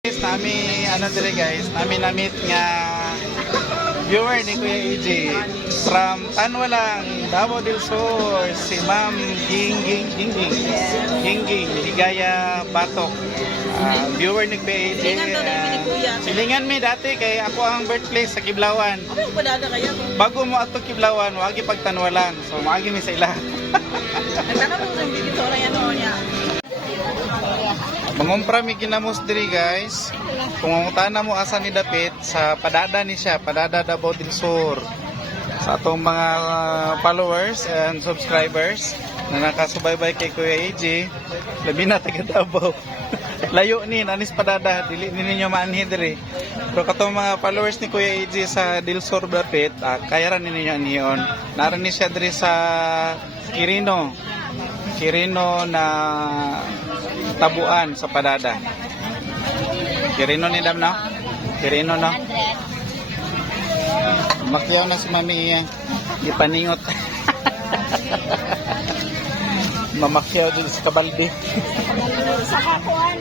Guys, nami na-meet nga viewer ni Kuya AJ from Tanwalang, Davao del Sur, si Ma'am Gingging Ligaya Batok. Viewer ni Kuya AJ. Silingan mi dati kay ako ang birthplace sa Kiblawan. Bago mo ato Kiblawan, wagi pagtanwalang. So maagi mi sa ila. Mangumpra mi ginamos diri guys. Kung utana mo asa ni dapit sa padada ni siya, padada Davao del Sur. Sa atong mga followers and subscribers na nakasubaybay kay Kuya AJ, labi na taga Davao. Layo ni nanis padada, dili ninyo maanhi diri. Pero katong mga followers ni Kuya AJ sa Del Sur dapit, kaya ra ninyo aniyon. Naran ni siya diri sa Quirino na Tabuan sa padada. Quirino ni dam no? Quirino no? Makyaw na si Mami iya. Ipaningot. Mamakyaw din sa Kabalde. Sa kakuan,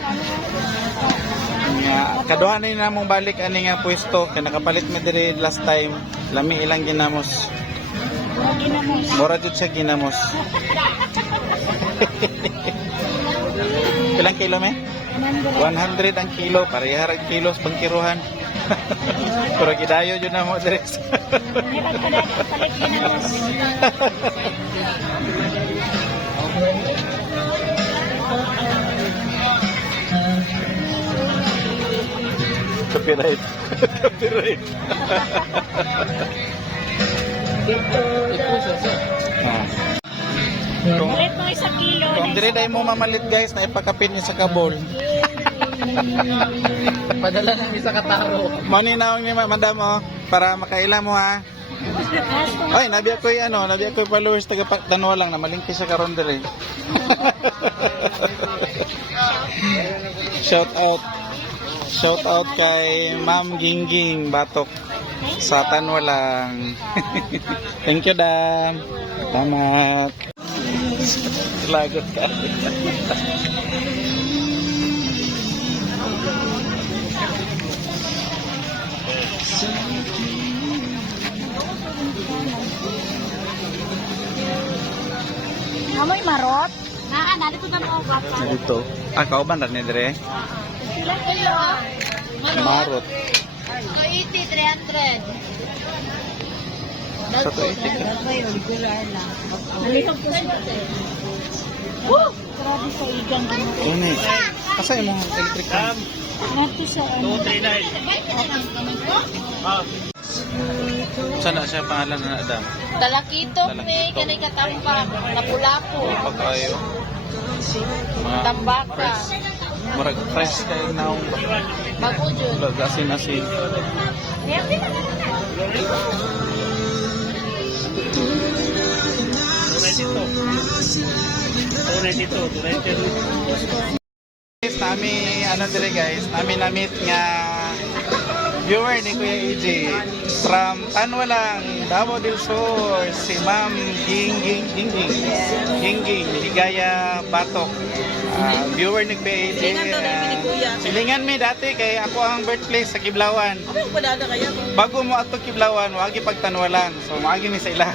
Kaduha na namong balik ani nga pwesto kay nakapalit mi diri last time. Lami ilang ginamos. Mura jud siya ginamos. Pilang kilo me? 100 ang kilo, parehar ang kilo sa pangkiruhan. Pero gidayo jud na mo diri. Copyright. Copyright. Ulit mo isang kilo. Kung dire day mo mamalit guys, na ipakapit niyo sa kabol. Padala ng isa ka tao. Maninaw ni madam oh, para makaila mo ha. Ay, nabi ako followers taga Tanwalang na malingki sa karon dire. Shout out kay Ma'am Gingging Batok sa Tanwalang. Thank you, Dam. Salamat. Lagot ka. Amoy marot? Dito na mo ako. Dito. Kauban rin dire. Ilang kilo? Marot. 280, 300. Sa 280 ka. Nalihog ko sa grabe sa igang gano'n. Ini. Kasay mo electric fan. Nato sa ano. 239. Sana siya pangalan na Adam. Talakitok ni kanay katambak. Lapu-lapu. Pag-ayo. Mga Tambaka. murag fresh kayo naong Bago dyan. asin-asin. Nami na-meet nga viewer ni Kuya AJ from Tanwalang, Davao del Sur, si Ma'am Gingging Ligaya Batok. Viewer ni Kuya AJ. Silingan mi dati kay ako ang birthplace sa Kiblawan. Bago mo ato Kiblawan, wagi pagtanwalang. So maagi mi sa ila.